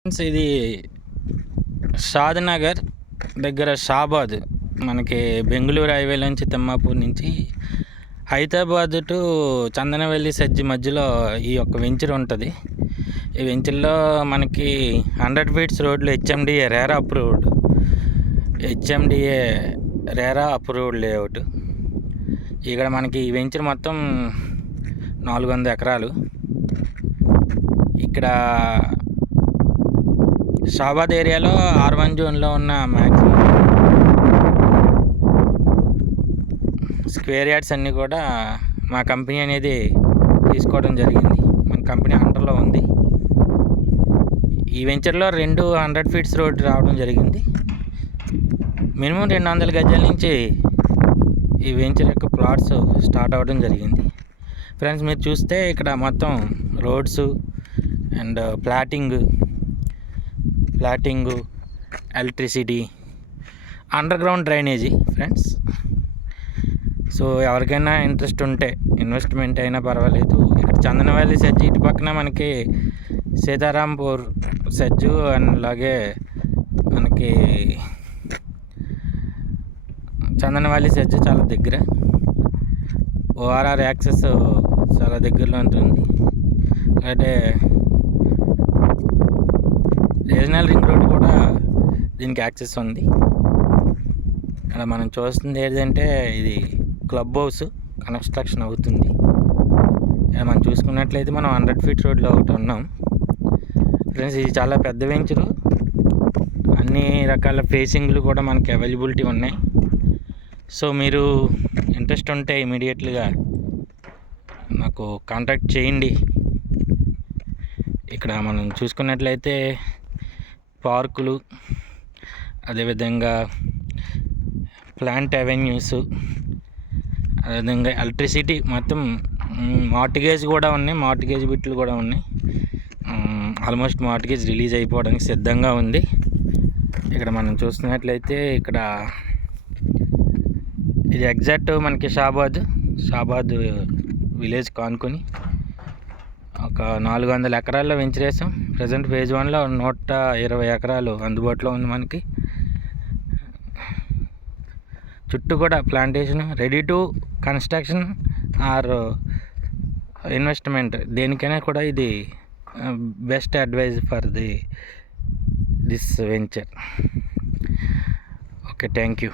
Friends, ఇది షాద్నగర్ దగ్గర షాబాద్, మనకి బెంగళూరు హైవే నుంచి తిమ్మాపూర్ నుంచి హైదరాబాద్ టు చందనవెల్లి సజ్జి మధ్యలో ఈ యొక్క వెంచర్ ఉంటుంది. ఈ వెంచర్లో మనకి 100 ఫీట్స్ రోడ్లు హెచ్ఎండిఏ రేరా అప్రూవ్డ్ లేఅవుట్. ఇక్కడ మనకి ఈ వెంచర్ మొత్తం 400 ఎకరాలు. ఇక్కడ షాబాద్ ఏరియాలో R1 జోన్లో ఉన్న మ్యాక్సిమం స్క్వేర్ యార్డ్స్ అన్నీ కూడా మా కంపెనీ అనేది తీసుకోవడం జరిగింది. మన కంపెనీ అండర్లో ఉంది. ఈ వెంచర్లో 100 ఫీట్స్ రోడ్ రావడం జరిగింది. మినిమం 200 గజాల నుంచి ఈ వెంచర్ యొక్క ప్లాట్స్ స్టార్ట్ అవ్వడం జరిగింది. ఫ్రెండ్స్, మీరు చూస్తే ఇక్కడ మొత్తం roads and plotting, electricity, under ground drainage friends. So ఎవరికైనా ఇంట్రెస్ట్ ఉంటే ఇన్వెస్ట్మెంట్ అయినా పర్వాలేదు. ఇక్కడ చందనవల్లి సెజ్జు, ఇటు పక్కన మనకి సీతారాంపూర్ సెజ్జు, అండ్ అలాగే మనకి చందనవల్లి సెజ్జు చాలా దగ్గర. ORR యాక్సెస్ చాలా దగ్గరలో ఉంటుంది. అంటే రీజనల్ రింగ్ రోడ్ కూడా దీనికి యాక్సెస్ ఉంది. ఇక్కడ మనం చూస్తుంది ఏంటంటే ఇది క్లబ్ హౌస్ కన్స్ట్రక్షన్ అవుతుంది. ఇక్కడ మనం చూసుకున్నట్లయితే మనం 100 ఫీట్ రోడ్లో ఒకటి ఉన్నాం. ఫ్రెండ్స్, ఇది చాలా పెద్ద వెంచరు. అన్ని రకాల ఫేసింగ్లు కూడా మనకి అవైలబిలిటీ ఉన్నాయి. సో మీరు ఇంట్రెస్ట్ ఉంటే ఇమీడియట్గా నాకు కాంటాక్ట్ చేయండి. ఇక్కడ మనం చూసుకున్నట్లయితే పార్కులు, అదేవిధంగా ప్లాంట్ అవెన్యూస్, అదేవిధంగా ఎలక్ట్రిసిటీ, మొత్తం మార్టిగేజ్ కూడా ఉన్నాయి. మార్టిగేజ్ బిట్లు కూడా ఉన్నాయి. ఆల్మోస్ట్ మార్టిగేజ్ రిలీజ్ అయిపోవడానికి సిద్ధంగా ఉంది. ఇక్కడ మనం చూస్తున్నట్లయితే ఇక్కడ ఇది ఎగ్జాక్ట్ మనకి షాబాద్ విలేజ్ కానుకొని ఒక 400 ఎకరాల్లో వెంచరేసాం. ప్రజెంట్ ఫేజ్ 1లో 120 ఎకరాలు అందుబాటులో ఉంది మనకి. చుట్టూ కూడా plantation, ready to construction or investment, దేనికైనా కూడా ఇది best advise for this venture. Okay, thank you.